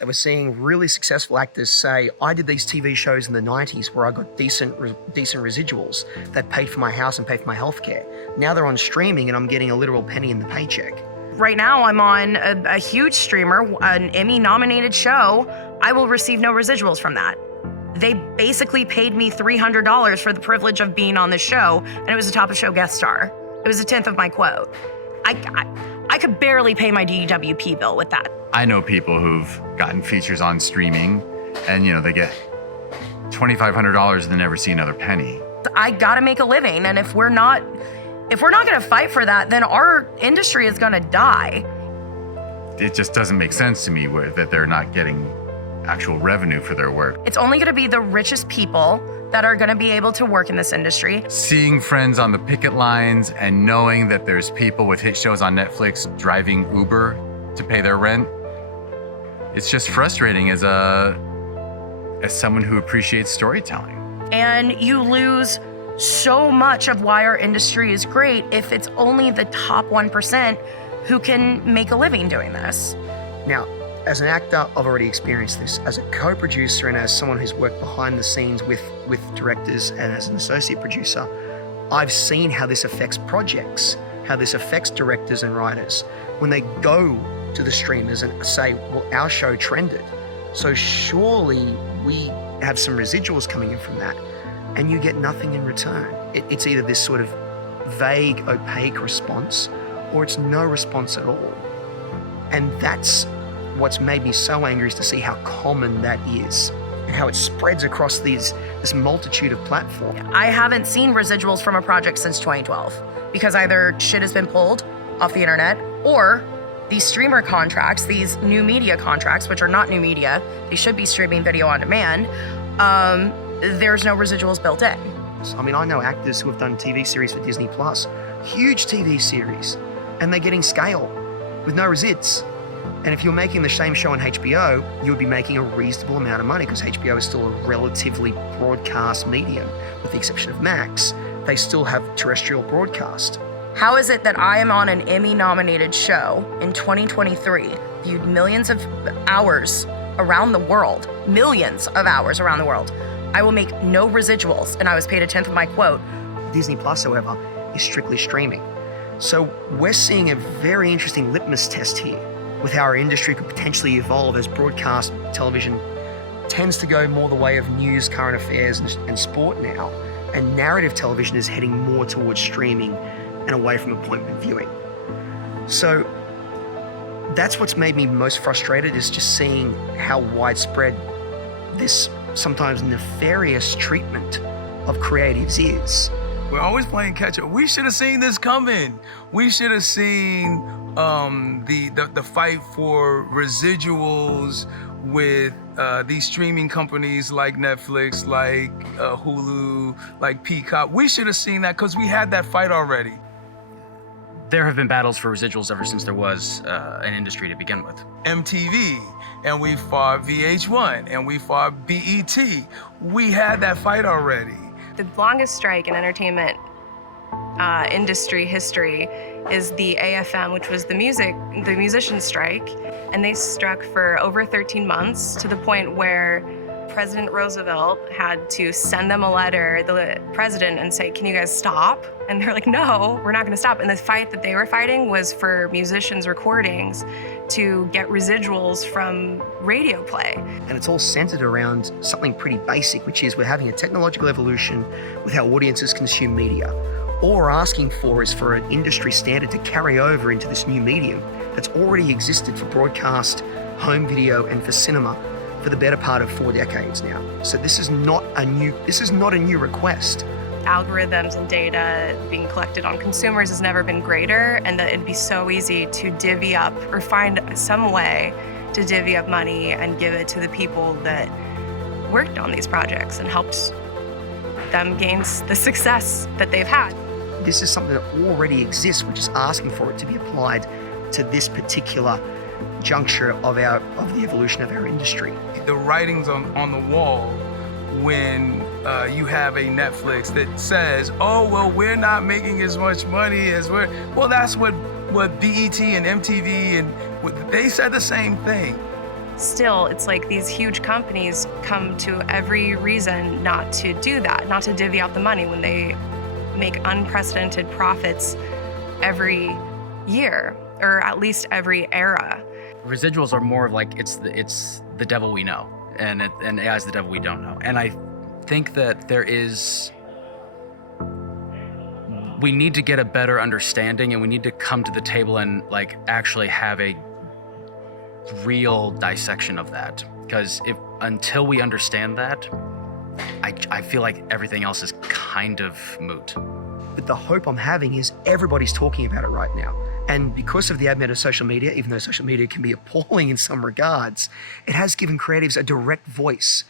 that we're seeing really successful actors say, I did these TV shows in the 90s where I got decent residuals that paid for my house and paid for my healthcare. Now they're on streaming and I'm getting a literal penny in the paycheck. Right now I'm on a huge streamer, an Emmy-nominated show. I will receive no residuals from that. They basically paid me $300 for the privilege of being on the show, and it was a top-of-show guest star. It was a tenth of my quote. I could barely pay my DWP bill with that. I know people who've gotten features on streaming, and they get $2,500 and they never see another penny. I gotta make a living, and if we're not gonna fight for that, then our industry is gonna die. It just doesn't make sense to me that they're not getting actual revenue for their work. It's only gonna be the richest people that are gonna be able to work in this industry. Seeing friends on the picket lines and knowing that there's people with hit shows on Netflix driving Uber to pay their rent, it's just frustrating as someone who appreciates storytelling. And you lose so much of why our industry is great if it's only the top 1% who can make a living doing this. Now, as an actor, I've already experienced this. As a co-producer and as someone who's worked behind the scenes with directors and as an associate producer, I've seen how this affects projects, how this affects directors and writers. When they go to the streamers and say, well, our show trended, so surely we have some residuals coming in from that, and you get nothing in return. It's either this sort of vague, opaque response, or it's no response at all. And that's what's made me so angry, is to see how common that is and how it spreads across this multitude of platforms. I haven't seen residuals from a project since 2012 because either shit has been pulled off the internet or these streamer contracts, these new media contracts, which are not new media, they should be streaming video on demand, there's no residuals built in. I mean, I know actors who have done TV series for Disney+, huge TV series, and they're getting scale with no resids. And if you're making the same show on HBO, you would be making a reasonable amount of money because HBO is still a relatively broadcast medium, with the exception of Max. They still have terrestrial broadcast. How is it that I am on an Emmy-nominated show in 2023, viewed millions of hours around the world, millions of hours around the world? I will make no residuals, and I was paid a tenth of my quote. Disney+, however, is strictly streaming. So we're seeing a very interesting litmus test here with how our industry could potentially evolve as broadcast television tends to go more the way of news, current affairs, and sport now, and narrative television is heading more towards streaming and away from appointment viewing. So that's what's made me most frustrated, is just seeing how widespread this sometimes nefarious treatment of creatives is. We're always playing catch up. We should have seen this coming. We should have seen the fight for residuals with these streaming companies like Netflix, like Hulu, like Peacock. We should have seen that because we had that fight already. There have been battles for residuals ever since there was an industry to begin with. MTV, and we fought VH1, and we fought BET. We had that fight already. The longest strike in entertainment industry history is the AFM, which was the musician strike. And they struck for over 13 months, to the point where President Roosevelt had to send them a letter, the president, and say, can you guys stop? And they're like, no, we're not gonna stop. And the fight that they were fighting was for musicians' recordings to get residuals from radio play. And it's all centered around something pretty basic, which is we're having a technological evolution with how audiences consume media. All we're asking for is for an industry standard to carry over into this new medium that's already existed for broadcast, home video, and for cinema for the better part of 4 decades now. So this is not a new request. Algorithms and data being collected on consumers has never been greater, and that it'd be so easy to divvy up or find some way to divvy up money and give it to the people that worked on these projects and helped them gain the success that they've had. This is something that already exists. We're just asking for it to be applied to this particular juncture of the evolution of our industry. The writing's on the wall when you have a Netflix that says, oh, well, we're not making as much money as well, that's what BET and MTV, and they said the same thing. still, it's like these huge companies come to every reason not to do that, not to divvy out the money when they make unprecedented profits every year, or at least every era. Residuals are more of like it's the devil we know, and AI is the devil we don't know. And I think that we need to get a better understanding, and we need to come to the table and like actually have a real dissection of that. Because until we understand that, I feel like everything else is kind of moot. But the hope I'm having is everybody's talking about it right now. And because of the advent of social media, even though social media can be appalling in some regards, it has given creatives a direct voice.